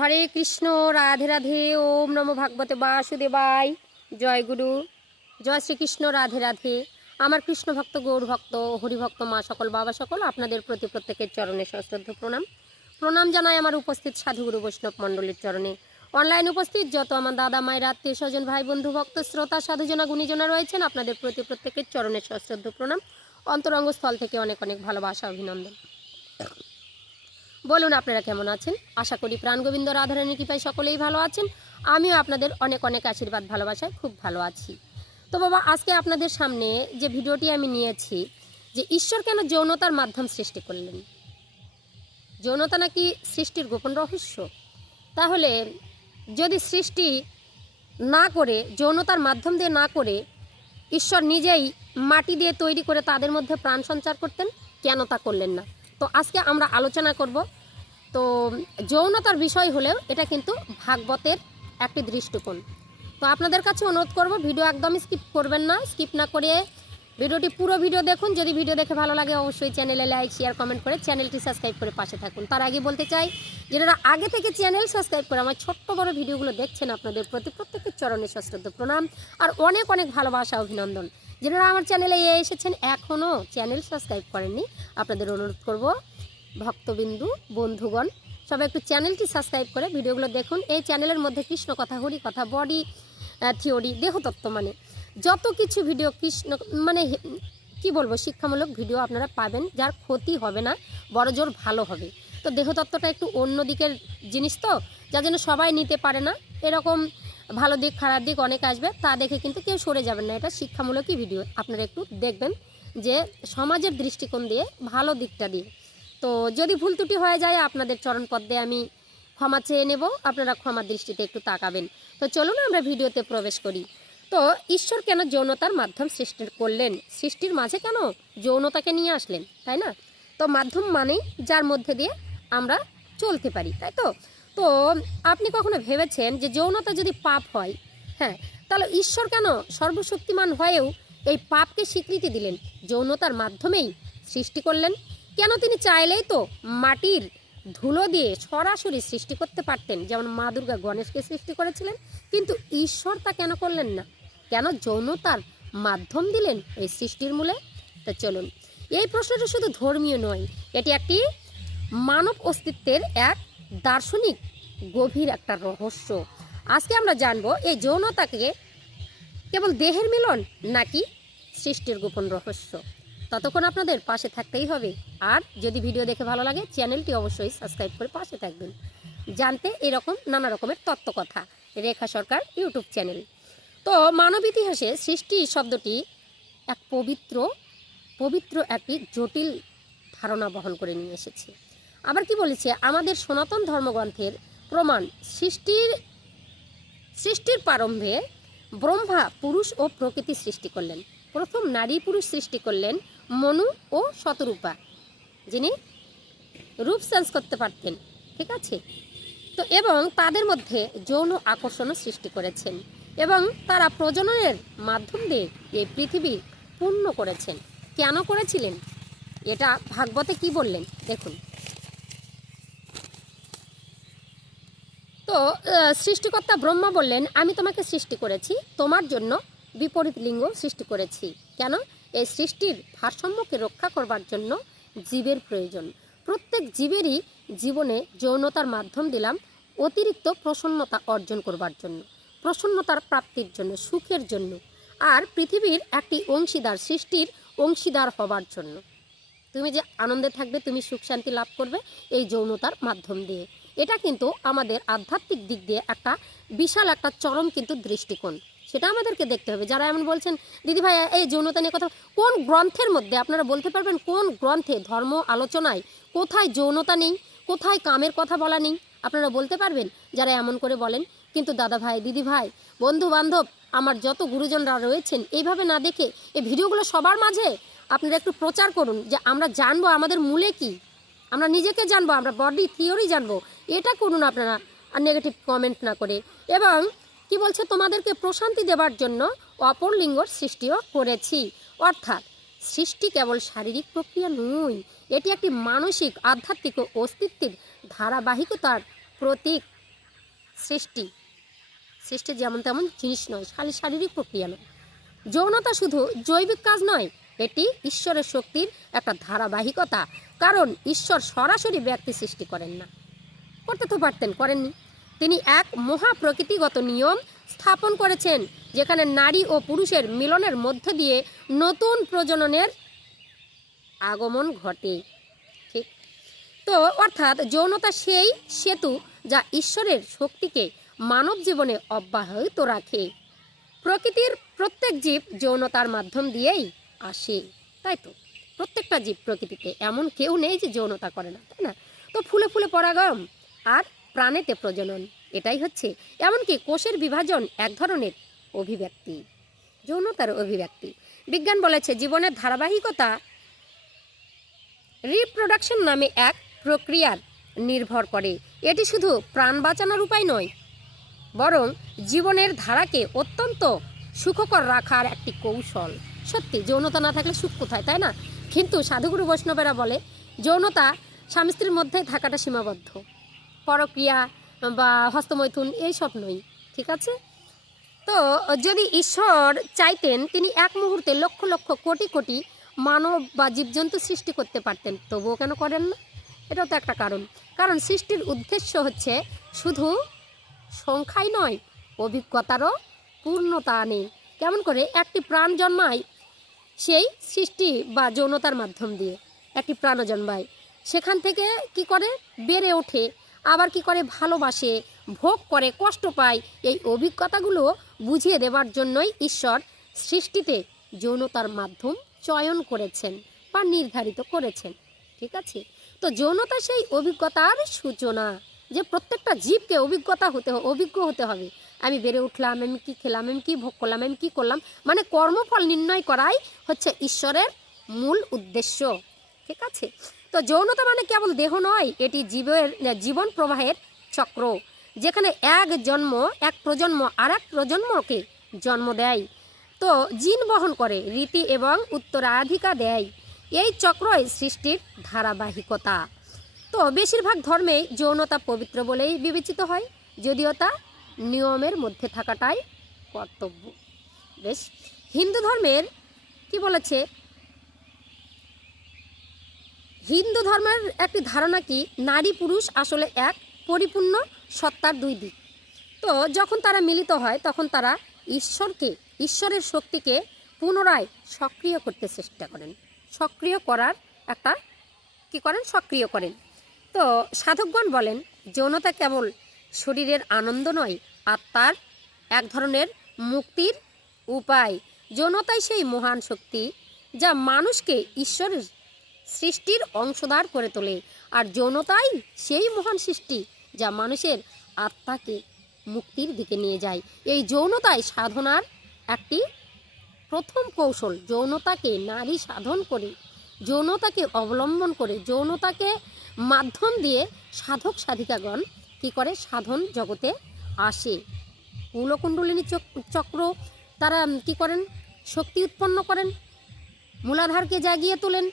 হরে কৃষ্ণ, রাধে রাধে, ওম নম ভাগবতে বাসুদেবাই জয় গুরু, জয় শ্রীকৃষ্ণ, রাধে রাধে। আমার কৃষ্ণ ভক্ত, গৌর ভক্ত, হরিভক্ত মা সকল, বাবা সকল, আপনাদের প্রতি প্রত্যেকের চরণে সশ্রদ্ধ প্রণাম। প্রণাম জানাই আমার উপস্থিত সাধুগুরু বৈষ্ণব মণ্ডলীর চরণে। অনলাইন উপস্থিত যত আমার দাদা, মায়ের আত্মীয় স্বজন, ভাই বন্ধু, ভক্ত, শ্রোতা, সাধুজনা, গুণীজনা রয়েছেন, আপনাদের প্রতি প্রত্যেকের চরণে সশ্রদ্ধ প্রণাম। অন্তরঙ্গ স্থল থেকে অনেক অনেক ভালোবাসা, অভিনন্দন। বলুন আপনারা কেমন আছেন? আশা করি প্রাণগোবিন্দ রাধারানী কৃপায় সকলেই ভালো আছেন। আমিও আপনাদের অনেক অনেক আশীর্বাদ, ভালোবাসায় খুব ভালো আছি। তো বাবা, আজকে আপনাদের সামনে যে ভিডিওটি আমি নিয়েছি, যে ঈশ্বর কেন যৌনতার মাধ্যম সৃষ্টি করলেন? যৌনতা নাকি সৃষ্টির গোপন রহস্য? তাহলে যদি সৃষ্টি না করে, যৌনতার মাধ্যম দিয়ে না করে, ঈশ্বর নিজেই মাটি দিয়ে তৈরি করে তাদের মধ্যে প্রাণ সঞ্চার করতেন, কেন তা করলেন না? তো আজকে আমরা আলোচনা করব। তো যৌনতার বিষয় হলেও এটা কিন্তু ভাগবতের একটি দৃষ্টিকোণ। তো আপনাদের কাছে অনুরোধ করব, ভিডিও একদম স্কিপ করবেন না, স্কিপ না করে ভিডিওটি পুরো ভিডিও দেখুন। যদি ভিডিও দেখে ভালো লাগে, অবশ্যই চ্যানেলে লাইক শেয়ার কমেন্ট করে চ্যানেলটি সাবস্ক্রাইব করে পাশে থাকুন। তার আগে বলতে চাই, যারা আগে থেকে চ্যানেল সাবস্ক্রাইব করে আমার ছোট্ট বড় ভিডিওগুলো দেখছেন, আপনাদের প্রতি প্রত্যেকের চরণে সশ্রদ্ধ প্রণাম। আর অনেক অনেক ভালোবাসা, অভিনন্দন। যারা আমার চ্যানেলে এসেছেন এখনও চ্যানেল সাবস্ক্রাইব করেননি, আপনাদের অনুরোধ করব, ভক্তবিন্দু, বন্ধুগণ, সবাই একটু চ্যানেলটি সাবস্ক্রাইব করে ভিডিওগুলো দেখুন। এই চ্যানেলের মধ্যে কৃষ্ণ কথা হরি কথা বডি থিওরি দেহতত্ত্ব মানে যত কিছু ভিডিও কৃষ্ণ মানে কি বলব, শিক্ষামূলক ভিডিও আপনারা পাবেন, যার ক্ষতি হবে না, বড় জোর ভালো হবে। তো দেহতত্ত্বটা একটু অন্য দিকের জিনিস তো যার জন্য সবাই নিতে পারে না, এরকম ভালো দিক, খারাপ দিক অনেক আসবে, তা দেখে কিন্তু কেউ সরে যাবেন না। এটা শিক্ষামূলকই ভিডিও। আপনারা একটু দেখবেন যে সমাজের দৃষ্টিকোণ দিয়ে ভালো দিকটা দিয়ে। তো যদি ভুল ত্রুটি হয়ে যায়, আপনাদের চরণ পদ্মে আমি ক্ষমা চেয়ে নেব, আপনারা ক্ষমা দৃষ্টিতে একটু তাকাবেন। তো চলুন আমরা ভিডিওতে প্রবেশ করি। তো ঈশ্বর কেন যৌনতার মাধ্যম সৃষ্টি করলেন? সৃষ্টির মাঝে কেন যৌনতাকে নিয়ে আসলেন? তাই না? তো মাধ্যম মানেই যার মধ্যে দিয়ে আমরা চলতে পারি, তাই তো? তো আপনি কখনো ভেবেছেন যে যৌনতা যদি পাপ হয় হ্যাঁ তাহলে ঈশ্বর কেন সর্বশক্তিমান হয়েও এই পাপকে স্বীকৃতি দিলেন? যৌনতার মাধ্যমেই সৃষ্টি করলেন। কেন তিনি চাইলেই তো মাটির ধুলো দিয়ে সরাসরি সৃষ্টি করতে পারতেন? যেমন মা দুর্গা গণেশকে সৃষ্টি করেছিলেন, কিন্তু ঈশ্বর তা কেন করলেন না? কেন যৌনতার মাধ্যম দিলেন এই সৃষ্টির মূলে? তা চলুন, এই প্রশ্নটা শুধু ধর্মীয় নয়, এটি একটি মানব অস্তিত্বের এক দার্শনিক গভীর একটা রহস্য। আজকে আমরা জানব, এই যৌনতাকে কেবল দেহের মিলন নাকি সৃষ্টির গোপন রহস্য? ততক্ষণ আপনাদের পাশে থাকতেই হবে। আর যদি ভিডিও দেখে ভালো লাগে, চ্যানেলটি অবশ্যই সাবস্ক্রাইব করে পাশে থাকবেন। জানতে এরকম নানা রকমের তত্ত্বকথা, রেখা সরকার ইউটিউব চ্যানেল। তো মানব ইতিহাসে সৃষ্টি শব্দটি এক পবিত্র পবিত্র একটি জটিল ধারণা বহন করে নিয়ে এসেছে। আবার কি বলেছে? আমাদের সনাতন ধর্মগ্রন্থের প্রমাণ সৃষ্টির সৃষ্টির প্রারম্ভে ব্রহ্মা পুরুষ ও প্রকৃতি সৃষ্টি করলেন। প্রথম নারী পুরুষ সৃষ্টি করলেন মনু ও শতরূপা, যিনি রূপ চেঞ্জ করতে পারতেন, ঠিক আছে? তো এবং তাদের মধ্যে যৌন আকর্ষণও সৃষ্টি করেছেন এবং তারা প্রজননের মাধ্যম দিয়ে এই পৃথিবী পূর্ণ করেছেন। কেন করেছিলেন? এটা ভাগবতে কি বললেন? দেখুন। তো সৃষ্টিকর্তা ব্রহ্মা বললেন, আমি তোমাকে সৃষ্টি করেছি, তোমার জন্য বিপরীত লিঙ্গ সৃষ্টি করেছি। কেন? এই সৃষ্টির ভারসাম্যকে রক্ষা করবার জন্য জীবের প্রয়োজন। প্রত্যেক জীবেরই জীবনে যৌনতার মাধ্যম দিলাম, অতিরিক্ত প্রসন্নতা অর্জন করবার জন্য, প্রসন্নতার প্রাপ্তির জন্য, সুখের জন্য। আর পৃথিবীর একটি অংশীদার সৃষ্টির অংশীদার হবার জন্য। তুমি যে আনন্দে থাকবে, তুমি সুখ শান্তি লাভ করবে এই যৌনতার মাধ্যম দিয়ে। এটা কিন্তু আমাদের আধ্যাত্মিক দিক দিয়ে একটা বিশাল একটা চরম কিন্তু দৃষ্টিকোণ। সেটা আমাদেরকে দেখতে হবে। যারা এমন বলছেন, দিদি ভাই, এই যৌনতা নিয়ে কথা কোন গ্রন্থের মধ্যে আপনারা বলতে পারবেন কোন গ্রন্থে ধর্ম আলোচনায় কোথায় যৌনতা নেই, কোথায় কামের কথা বলা নেই? আপনারা বলতে পারবেন, যারা এমন করে বলেন। কিন্তু দাদা ভাই, দিদি ভাই বন্ধু বান্ধব আমার যত গুরুজনরা রয়েছেন, এইভাবে না দেখে এই ভিডিওগুলো সবার মাঝে আপনারা একটু প্রচার করুন যে আমরা জানব আমাদের মূলে কি। আমরা নিজেকে জানব, আমরা বডি থিওরি জানব। এটা করুন আপনারা, আর নেগেটিভ কমেন্ট না করে। এবং কি বলছে? তোমাদেরকে প্রশান্তি দেবার জন্য অপর লিঙ্গর সৃষ্টিও করেছি। অর্থাৎ সৃষ্টি কেবল শারীরিক প্রক্রিয়া নয়, এটি একটি মানসিক, আধ্যাত্মিক ও অস্তিত্বের ধারাবাহিকতার প্রতীক। সৃষ্টি সৃষ্টি যেমন তেমন জিনিস নয়, খালি শারীরিক প্রক্রিয়া নয়। যৌনতা শুধু জৈবিক কাজ নয়, এটি ঈশ্বরের শক্তির একটা ধারাবাহিকতা। কারণ ঈশ্বর সরাসরি ব্যক্তি সৃষ্টি করেন না। করতে তো পারতেন, করেননি। তিনি এক মহা প্রকৃতিগত নিয়ম স্থাপন করেছেন, যেখানে নারী ও পুরুষের মিলনের মধ্য দিয়ে নতুন প্রজননের আগমন ঘটে। ঠিক। তো অর্থাৎ যৌনতা সেই সেতু যা ঈশ্বরের শক্তিকে মানব জীবনে অব্যাহত রাখে। প্রকৃতির প্রত্যেক জীব যৌনতার মাধ্যম দিয়েই আসে, তাই তো? প্রত্যেকটা জীব প্রকৃতিতে, এমন কেউ নেই যে যৌনতা করে না, তাই না? তো ফুলে ফুলে পরাগম আর প্রাণেতে প্রজনন। এটাই হচ্ছে, এমনকি কোষের বিভাজন এক ধরনের অভিব্যক্তি, যৌনতার অভিব্যক্তি। বিজ্ঞান বলেছে, জীবনের ধারাবাহিকতা রিপ্রোডাকশন নামে এক প্রক্রিয়ার নির্ভর করে। এটি শুধু প্রাণ বাঁচানোর উপায় নয়, বরং জীবনের ধারাকে অত্যন্ত সুখকর রাখার একটি কৌশল। সত্যি, যৌনতা না থাকলে সুখ কোথায়, তাই না? কিন্তু সাধুগুরু বৈষ্ণবেরা বলে, যৌনতা স্বামী স্ত্রীর মধ্যে থাকাটা সীমাবদ্ধ। পরক্রিয়া বা হস্তমৈথুন এইসব নয় ঠিক আছে? তো যদি ঈশ্বর চাইতেন, তিনি এক মুহূর্তে লক্ষ লক্ষ কোটি কোটি মানব বা জীবজন্তু সৃষ্টি করতে পারতেন, তবুও কেন করেন না? এটাও তো একটা কারণ। কারণ সৃষ্টির উদ্দেশ্য হচ্ছে শুধু সংখ্যাই নয়, অভিজ্ঞতারও পূর্ণতা আনে কেমন করে? একটি প্রাণ জন্মায় সেই সৃষ্টি বা যৌনতার মাধ্যম দিয়ে। একটি প্রাণ জন্মায়। সেখান থেকে কি করে? বেড়ে ওঠে আবার কি করে ভালোবাসে, ভোগ করে, কষ্ট পায়? এই অভিজ্ঞতাগুলো বুঝিয়ে দেওয়ার জন্যই ঈশ্বর সৃষ্টিতে যৌনতার মাধ্যম চয়ন করেছেন বা নির্ধারিত করেছেন। ঠিক আছে? তো যৌনতা সেই অভিজ্ঞতার সূচনা, যে প্রত্যেকটা জীবকে অভিজ্ঞতা হতে অভিজ্ঞ হতে হবে। আমি বেড়ে উঠলাম, আমি কি খেলাম, আমি কি ভোগ করলাম, আমি কি করলাম মানে কর্মফল নির্ণয় করাই হচ্ছে ঈশ্বরের মূল উদ্দেশ্য। ঠিক আছে? তো যৌনতা মানে কেবল দেহ নয়, এটি জীবের, জীবন প্রবাহের চক্র, যেখানে এক জন্ম, এক প্রজন্ম আর এক প্রজন্মকে জন্ম দেয়। তো জিন বহন করে, রীতি এবং উত্তরাধিকার দেয়। এই চক্রই সৃষ্টির ধারাবাহিকতা। তো বেশিরভাগ ধর্মেই যৌনতা পবিত্র বলেই বিবেচিত হয়, যদিও তা নিয়মের মধ্যে থাকাটাই কর্তব্য। বেশ, হিন্দু ধর্মের কি বলেছে? হিন্দু ধর্মের একটি ধারণা কি? নারী পুরুষ আসলে এক, পরিপূর্ণ সত্তার দুই দিক। তো যখন তারা মিলিত হয়, তখন তারা ঈশ্বরকে, ঈশ্বরের শক্তিকে পুনরায় সক্রিয় করতে চেষ্টা করেন। সক্রিয় করার একটা, কি করেন? সক্রিয় করেন। তো সাধকগণ বলেন, যৌনতা কেবল শরীরের আনন্দ নয়, আত্মার এক ধরনের মুক্তির উপায়। যৌনতাই সেই মহান শক্তি যা মানুষকে ঈশ্বরের সৃষ্টির অংশধার করে তোলে। আর যৌনতাই সেই মহান সৃষ্টি যা মানুষের আত্মাকে মুক্তির দিকে নিয়ে যায়। এই যৌনতাই সাধনার একটি প্রথম কৌশল। যৌনতাকে নারী সাধন করে, যৌনতাকে অবলম্বন করে, যৌনতাকে মাধ্যম দিয়ে সাধক সাধিকাগণ কি করে? সাধন জগতে আসে। কুলকুণ্ডলিনী চক- চক্র তারা কি করেন? শক্তি উৎপন্ন করেন। মূলাধারকে জাগিয়ে তোলেন।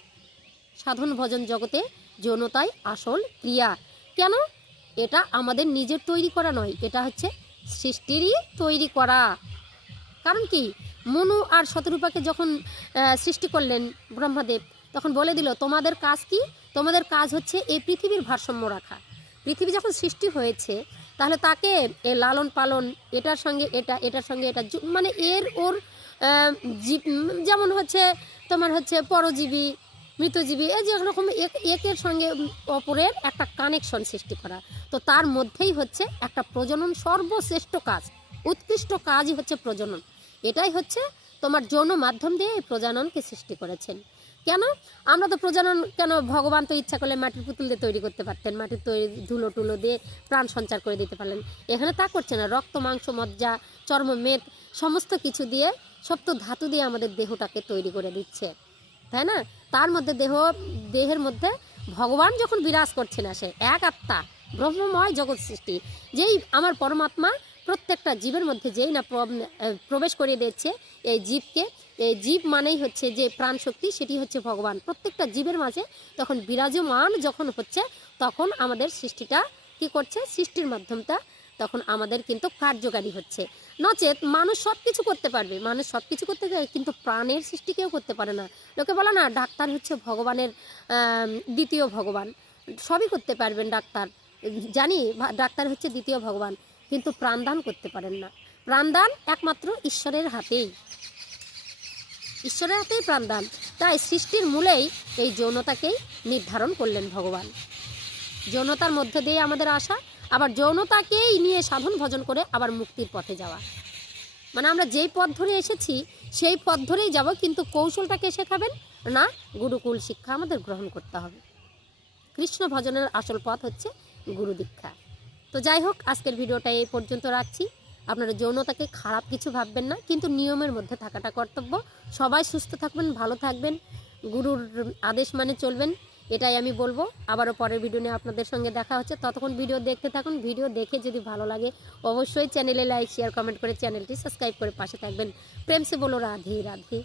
সাধন ভজন জগতে যৌনতাই আসল ক্রিয়া। কেন? এটা আমাদের নিজের তৈরি করা নয়, এটা হচ্ছে সৃষ্টিরই তৈরি করা। কারণ কি? মনু আর শতরূপাকে যখন সৃষ্টি করলেন ব্রহ্মদেব, তখন বলে দিল, তোমাদের কাজ কি? তোমাদের কাজ হচ্ছে এই পৃথিবীর ভারসাম্য রাখা। পৃথিবী যখন সৃষ্টি হয়েছে, তাহলে তাকে এ লালন পালন, এটার সঙ্গে এটা, এটার সঙ্গে এটা মানে এর ওর যেমন হচ্ছে, তোমার হচ্ছে পরজীবী মৃতজীবী, এই যে রকম এক- একের সঙ্গে অপরের একটা কানেকশন সৃষ্টি করা। তো তার মধ্যেই হচ্ছে একটা প্রজনন সর্বশ্রেষ্ঠ কাজ, উৎকৃষ্ট কাজই হচ্ছে প্রজনন। এটাই হচ্ছে তোমার যৌন মাধ্যম দিয়ে এই প্রজননকে সৃষ্টি করেছেন। কেন? আমরা তো প্রজনন, কেন ভগবান তো ইচ্ছা করলে মাটির পুতুল দিয়ে তৈরি করতে পারতেন, মাটির তৈরি ধুলো টুলো দিয়ে প্রাণ সঞ্চার করে দিতে পারলেন। এখানে তা করছে না, রক্ত, মাংস, মজ্জা চর্ম মেদ সমস্ত কিছু দিয়ে সপ্ত ধাতু দিয়ে আমাদের দেহটাকে তৈরি করে দিচ্ছে। তাই না? তার মধ্যে দেহ, দেহের মধ্যে ভগবান যখন বিরাজ করছে না, সে এক আত্মা, ব্রহ্মময় জগৎ সৃষ্টি, যেই আমার পরমাত্মা প্রত্যেকটা জীবের মধ্যে যেই না প্রবেশ করিয়ে দিচ্ছে এই জীবকে, এই জীব মানেই হচ্ছে যে প্রাণ শক্তি সেটি হচ্ছে ভগবান। প্রত্যেকটা জীবের মাঝে তখন বিরাজমান যখন হচ্ছে, তখন আমাদের সৃষ্টিটা কি করছে? সৃষ্টির মাধ্যমটা তখন আমাদের কিন্তু কার্যকারী হচ্ছে। নচেত মানুষ সব কিছু করতে পারবে। মানুষ সব কিছু করতে পারে কিন্তু প্রাণের সৃষ্টি কেউ করতে পারে না। লোকে বলে না, ডাক্তার হচ্ছে ভগবানের দ্বিতীয় ভগবান। সবই করতে পারবেন ডাক্তার। জানি, ডাক্তার হচ্ছে দ্বিতীয় ভগবান। কিন্তু প্রাণদান করতে পারেন না। প্রাণদান একমাত্র ঈশ্বরের হাতেই। ঈশ্বরের হাতেই প্রাণদান। তাই সৃষ্টির মূলেই এই যৌনতাকেই নির্ধারণ করলেন ভগবান। যৌনতার মধ্য দিয়ে আমাদের আসা আবার যৌনতাকেই নিয়ে সাধন ভজন করে আবার মুক্তির পথে যাওয়া। মানে আমরা যেই পথ ধরে এসেছি, সেই পথ ধরেই যাব, কিন্তু কৌশলটাকে শেখাবেন? না, গুরুকুল শিক্ষা আমাদের গ্রহণ করতে হবে। কৃষ্ণ ভজনের আসল পথ হচ্ছে গুরু দীক্ষা। তো যাই হোক, আজকের ভিডিওটা এই পর্যন্ত রাখছি। আপনারা যৌনতাকে খারাপ কিছু ভাববেন না, কিন্তু নিয়মের মধ্যে থাকাটা কর্তব্য। সবাই সুস্থ থাকবেন, ভালো থাকবেন। গুরুর আদেশ মানে চলবেন। এটাই আমি বলব। আবারও পরের ভিডিও নিয়ে আপনাদের সঙ্গে দেখা হচ্ছে। ততক্ষণ ভিডিও দেখতে থাকুন। ভিডিও দেখে যদি ভালো লাগে, অবশ্যই চ্যানেলে লাইক শেয়ার কমেন্ট করে চ্যানেলটি সাবস্ক্রাইব করে পাশে থাকবেন। প্রেমসে বলো, রাধে রাধে।